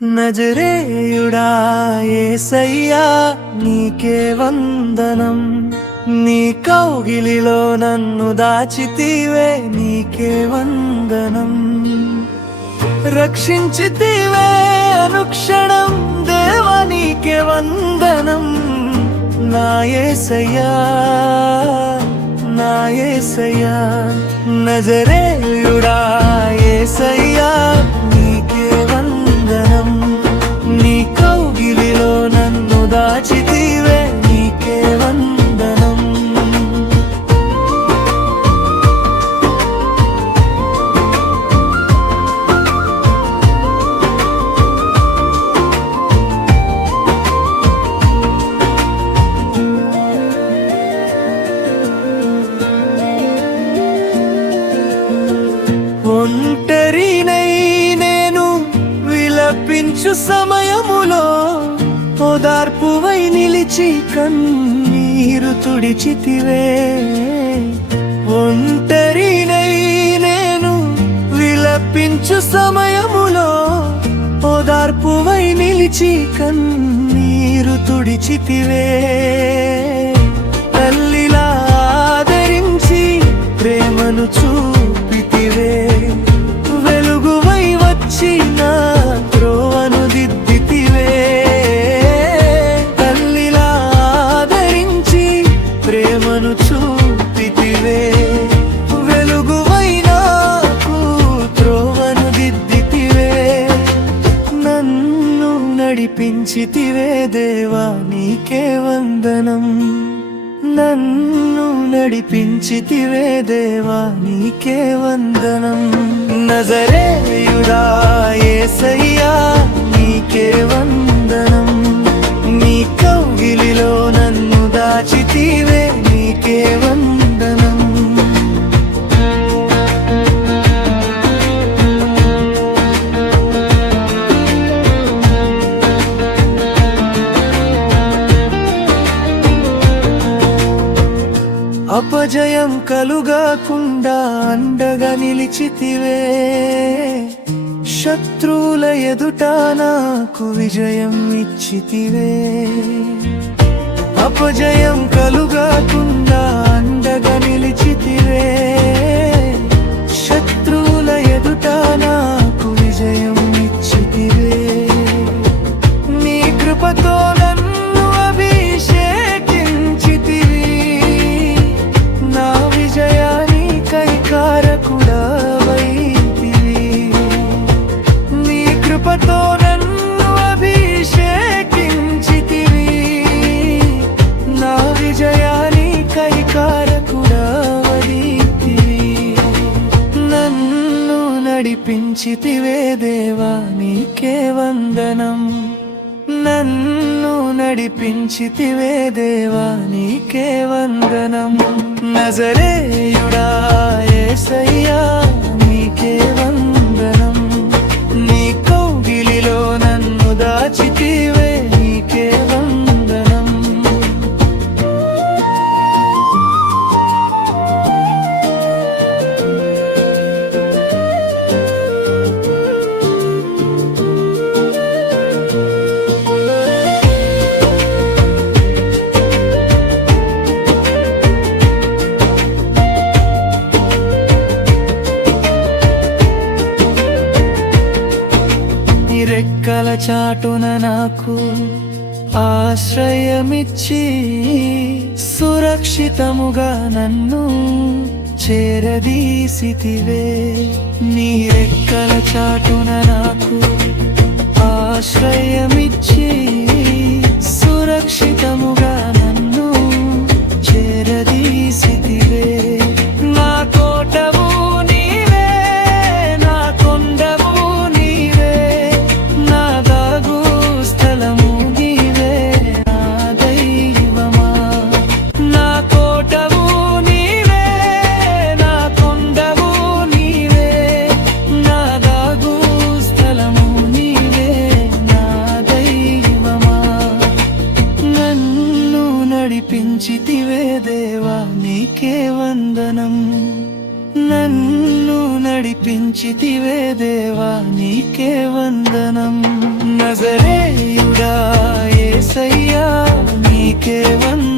నజరేయుడా యేసయ్యా నీకే వందనం, నీ కౌగిలిలో నన్ను దాచితివే నీకే వందనం. రక్షించితివే అనుక్షణం దేవా నీకే వందనం. నా యేసయ్యా నా యేసయ్యా నజరేయుడా యేసయ్యా నీకే వందనం, నీ కౌగిలిలో నన్ను దాచితివే నీకే వందనం. ఒంటరినై నేను విలపించు సమయములో ఓదార్పువై నిలిచి కన్నీరు తుడిచితివే. ఒంటరినై నేను విలపించు సమయములో ఓదార్పువై నిలిచి కన్నీరు తుడిచితివే. తల్లిలా ఆదరించి ప్రేమను చూపితివే, వెలుగువై వచ్చి నా త్రోవను దిద్దితివే. తల్లిలా ఆదరించి ప్రేమను చూపితివే, వెలుగువై నాకు త్రోవను దిద్దితివే. నన్ను నడిపించితివే దేవా నీకే వందనం, నన్ను నడిపించితివే దేవా నీకే వందనం. నజరేయుడా యేసయ్యా నీకే వందనం, నీ కౌగిలిలో నన్ను దాచితివే నీకే వందనం. అపజయం కలుగకుండా అండగా నిలిచితివే, శత్రువుల ఎదుట నాకు విజయం ఇచ్చితివే. అపజయం కలుగకుండా అండగా నిలిచితివే, శత్రువుల ఎదుట నాకు విజయం ఇచ్చితివే. నీ కృపతో నన్ను అభిషేకించితివి, నా విజయానికై కారకుడవైతివి. నీ కృపతో నన్ను అభిషేకించితివి, నా విజయానికై కారకుడవైతివి. నన్ను నడిపించితివే దేవా నీకే వందనం, నన్ను నడిపించితివే దేవా నీకే వందనం. నజరేయుడా యేసయ్యా నీకే వందనం, నీ కౌగిలిలో నన్ను దాచితివే నీకే వందనం. రెక్కల చాటున నాకు ఆశ్రయమిచ్చి సురక్షితముగా నన్ను చేరదీసితివే. నీ రెక్కల చాటున నాకు ఆశ్రయమిచ్చి సురక్షితముగా నన్ను చేరదీసితివే. నా కోటవు నీవే, నా కొండవు నీవే, నా దాగు స్థలము నీవే, నా దైవమా. నా కోటవు నీవే, నా కొండవు నీవే, నా దాగు స్థలము నీవే, నా దైవమా. నన్ను నడిపించితివే దేవా నీకే వందనం, నన్ను నడిపించితివే దేవా నీకే వందనం. నజరేయుడా యేసయ్యా నీకే వందనం.